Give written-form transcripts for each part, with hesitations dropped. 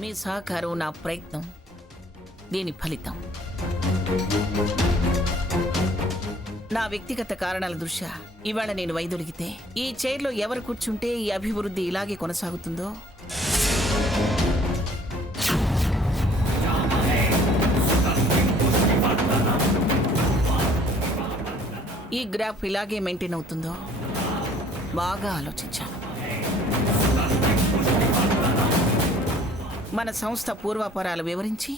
మీ సహకారం నా ప్రయత్నం, దీని ఫలితం. నా వ్యక్తిగత కారణాల దృష్ట్యా ఇవాళ నేను వైదొలిగితే ఈ చైర్లో ఎవరు కూర్చుంటే ఈ అభివృద్ధి ఇలాగే కొనసాగుతుందో, ఈ గ్రాఫ్ ఇలాగే మెయింటైన్ అవుతుందో బాగా ఆలోచించాను. మన సంస్థ పూర్వాపరాలు వివరించి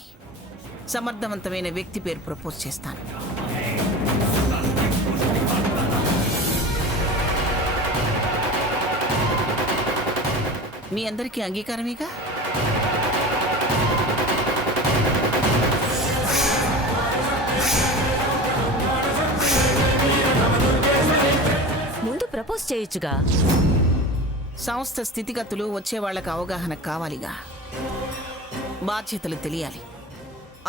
సమర్థవంతమైన వ్యక్తి పేరు ప్రపోజ్ చేస్తాను. మీ అందరికీ అంగీకారమేగా? ముందు ప్రపోజ్ చేయొచ్చుగా. సంస్థ స్థితిగతులు వచ్చే వాళ్ళకు అవగాహన కావాలిగా, బాధ్యతలు తెలియాలి.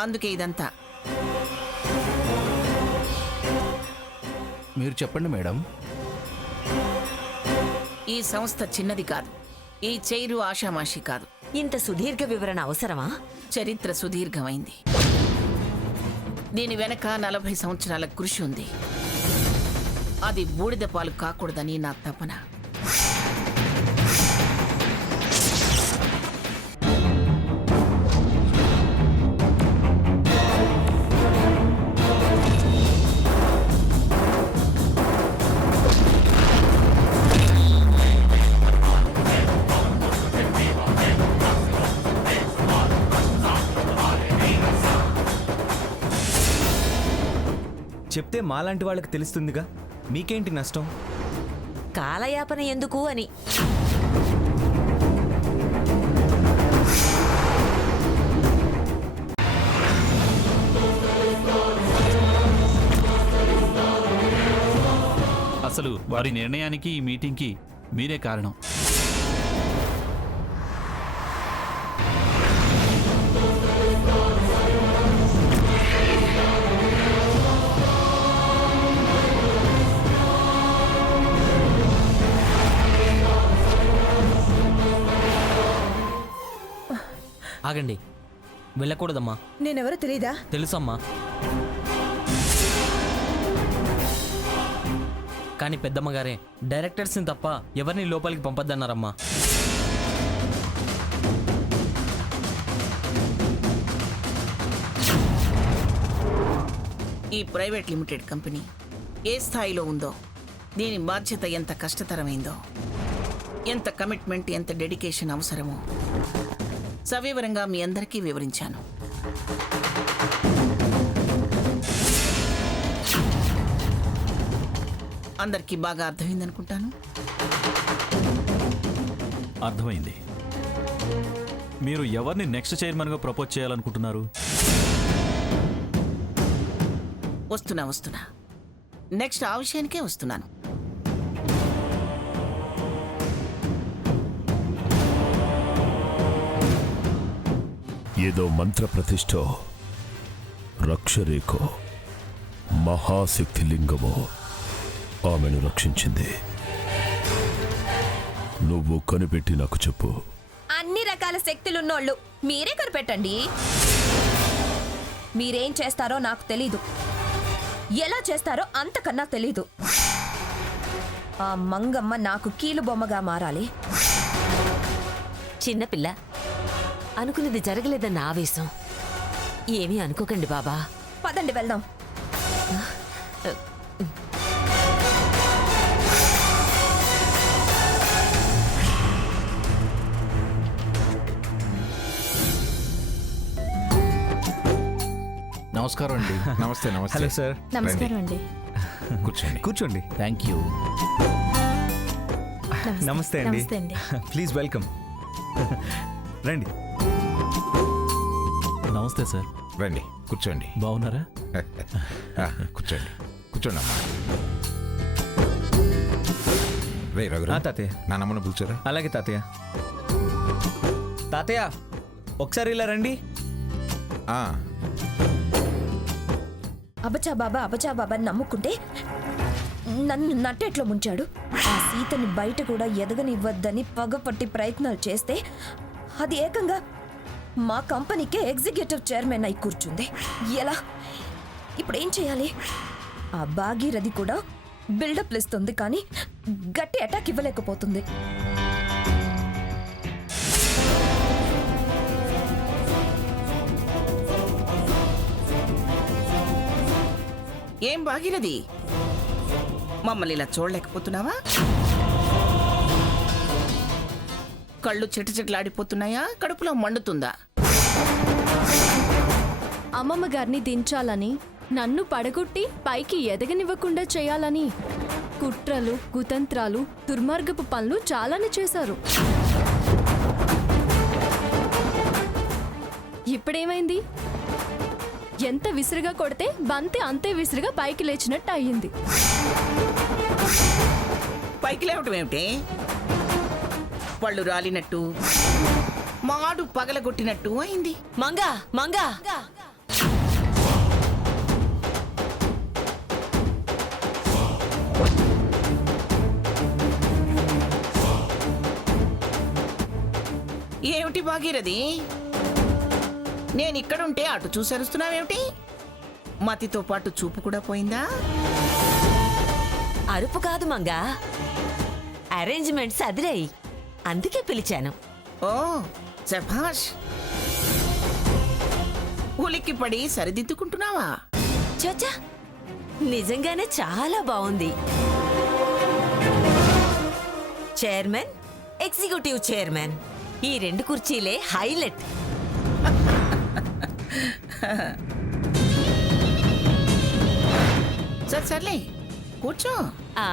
అందుకే ఇదంతా. మీరు చెప్పండి మేడం. ఈ సంస్థ చిన్నది కాదు, ఈ చైరు ఆషామాషి కాదు. ఇంత సుదీర్ఘ వివరణ అవసరమా? చరిత్ర సుదీర్ఘమైంది. దీని వెనక 40 సంవత్సరాల కృషి ఉంది. అది బూడిద పాలు కాకూడదని నా తపన. చెప్తే మాలాంటి వాళ్ళకి తెలుస్తుందిగా, మీకేంటి నష్టం? కాలయాపన ఎందుకు అని. అసలు వారి నిర్ణయానికి ఈ మీటింగ్కి మీరే కారణం. ఆగండి, వెళ్ళకూడదమ్మా. నేనెవరో తెలీదా? తెలుసమ్మా, కానీ పెద్దమ్మగారే డైరెక్టర్స్ని తప్ప ఎవరిని లోపలికి పంపొద్దన్నారమ్మా. ఈ ప్రైవేట్ లిమిటెడ్ కంపెనీ ఏ స్థాయిలో ఉందో, దీని బాధ్యత ఎంత కష్టతరమైందో, ఎంత కమిట్మెంట్, ఎంత డెడికేషన్ అవసరమో సవివరంగా మీ అందరికీ వివరించాను. అందరికీ బాగా అర్థమైందనుకుంటాను. అర్థమైంది. మీరు ఎవరిని నెక్స్ట్ చైర్మన్గా ప్రపోజ్ చేయాలనుకుంటున్నారు? వస్తున్నా నెక్స్ట్ ఆ విషయానికే వస్తున్నాను. ఏదో మంత్ర ప్రతిష్టో, రక్షరేఖో, మహాశక్తి లింగమో ఆమెను రక్షించింది. నువ్వు కనిపెట్టి నాకు చెప్పు. అన్ని రకాల శక్తులున్నోళ్ళు మీరే కనిపెట్టండి. మీరేం చేస్తారో నాకు తెలీదు, ఎలా చేస్తారో అంతకన్నా తెలీదు. ఆ మంగమ్మ నాకు కీలు బొమ్మగా మారాలి. చిన్నపిల్ల, అనుకున్నది జరగలేదన్న ఆవేశం. ఏమీ అనుకోకండి బాబా. పదండి వెళ్దాం. నమస్కారం అండి. నమస్తే. నమస్తే. Hello sir. నమస్కారం అండి. కూర్చోండి. కూర్చోండి. Thank you. నమస్తే అండి. నమస్తే అండి. Please welcome. రండి. నమస్తే సార్. రండి, కూర్చోండి. బాగున్నారా? కూర్చోండి, కూర్చోండి అమ్మా. రే రఘురా, తాతయ్య. నాన్నమ్మను పిలిచారా? అలాగే తాతయ్య. తాతయ్య ఒకసారి ఇలా రండి. అబచా బాబా నమ్ముకుంటే నన్ను నట్టేట్లో ముంచాడు. ఆ సీతని బయట కూడా ఎదగనివ్వద్దని పగపట్టి ప్రయత్నాలు చేస్తే అది ఏకంగా మా కంపెనీకే ఎగ్జిక్యూటివ్ చైర్మన్ అయి కూర్చుంది. ఎలా? ఇప్పుడు ఏం చేయాలి? ఆ భాగీరథి కూడా బిల్డప్ ఇస్తుంది, కానీ గట్టి అటాక్ ఇవ్వలేకపోతుంది. ఏం భాగీరథి, మమ్మల్ని ఇలా చూడలేకపోతున్నావా? కళ్ళు చెట్లాడిపోతున్నాయా? కడుపులో మండుతుందా? అమ్మమ్మ గారిని దించాలని, నన్ను పడగొట్టి పైకి ఎదగనివ్వకుండా చేయాలని కుట్రలు, కుతంత్రాలు, దుర్మార్గపు పనులు చాలానే చేశారు. ఇప్పుడేమైంది? ఎంత విసురుగా కొడితే బంతి అంతే విసురుగా పైకి లేచినట్టు అయ్యింది. పైకి లేవటం ఏమిటి? పళ్ళు రాలినట్టు, మాడు పగలగొట్టినట్టు అయింది. మంగా మంగా ఏమిటి భాగీరథి, నేనిక్కడుంటే అటు చూసరుస్తున్నావేమిటి? మతితో పాటు చూపు కూడా పోయిందా? అరుపు కాదు మంగా, అరేంజ్మెంట్స్ అదిరాయి, అందుకే పిలిచాను. ఓ శభాష్, ఉలిక్కి పడి సరిదిద్దుకుంటున్నావా? చచ్చా, నిజంగానే చాలా బాగుంది. చైర్మన్, ఎగ్జిక్యూటివ్ చైర్మన్, ఈ 2 కుర్చీలే హైలైట్. సర్లే కూర్చో. ఆ,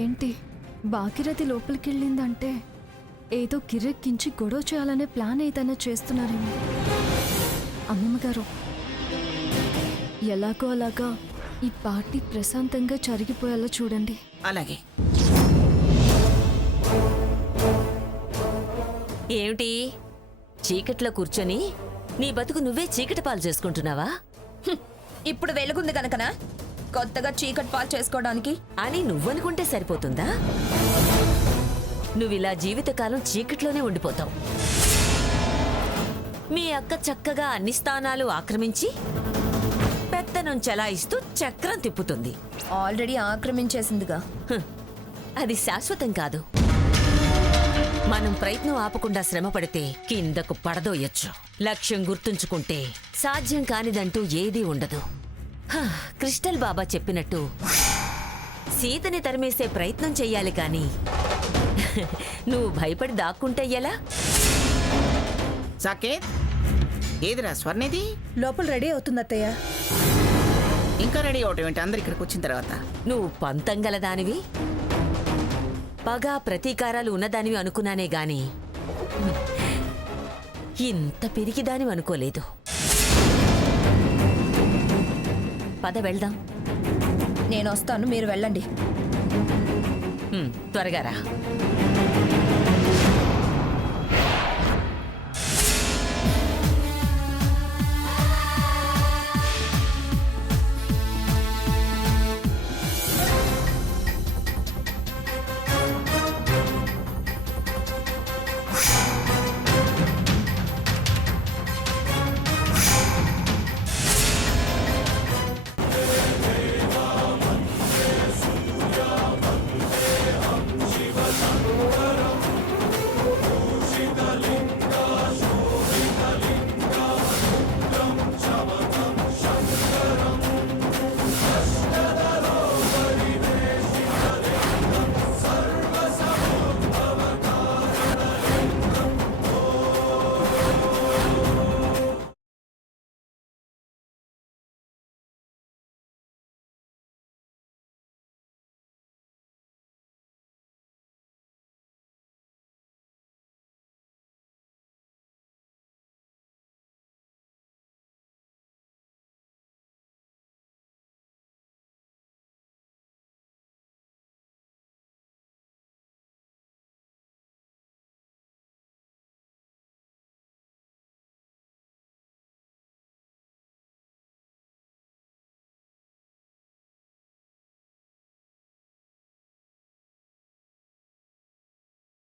ఏంటి, భాగీరథి లోపలికెళ్ళిందంటే ఏదో కిరెక్కించి గొడవ చేయాలనే ప్లాన్ ఏదైనా చేస్తున్నారేమో. అమ్మమ్మ గారు, ఎలాగో అలాగా ఈ పార్టీ ప్రశాంతంగా జరిగిపోయేలా చూడండి. అలాగే. ఏమిటి చీకట్లో కూర్చొని నీ బతుకు నువ్వే చీకటి పాలు చేసుకుంటున్నావా ఇప్పుడు వెలుగుంది కనుకనా కొత్తగా చీకటి పాలు చేసుకోవడానికి? అని నువ్వనుకుంటే సరిపోతుందా? నువ్విలా జీవితకాలం చీకట్లోనే ఉండిపోతావు. మీ అక్క చక్కగా అన్ని స్థానాలు ఆక్రమించి పెత్తనం చెలాయిస్తూ చక్రం తిప్పుతుంది. ఆల్రెడీ ఆక్రమించేసిందిగా. హ్, అది శాశ్వతం కాదు. మనం ప్రయత్నం ఆపకుండా శ్రమ పడితే కిందకు పడదోయొచ్చు. లక్ష్యం గుర్తుంచుకుంటే సాధ్యం కానిదంటూ ఏదీ ఉండదు. హ, క్రిస్టల్ బాబా చెప్పినట్టు సీతని తరిమేసే ప్రయత్నం చెయ్యాలి కానీ నువ్వు భయపడి దాక్కుంటే ఎలా? సాకేత్, ఏదిరా స్వర్ణిది? లోపల రెడీ అవుతుంది అత్తయ్య. ఇంకా రెడీ అవటం ఏంటి అందరు ఇక్కడికి వచ్చిన తర్వాత? నువ్వు పంతంగలదానివి, పగా ప్రతీకారాలు ఉన్నదానివి అనుకున్నానే గాని ఇంత పిరికిదానివి అనుకోలేదు. పద వెళ్దాం. నేను వస్తాను, మీరు వెళ్ళండి. త్వరగా రా.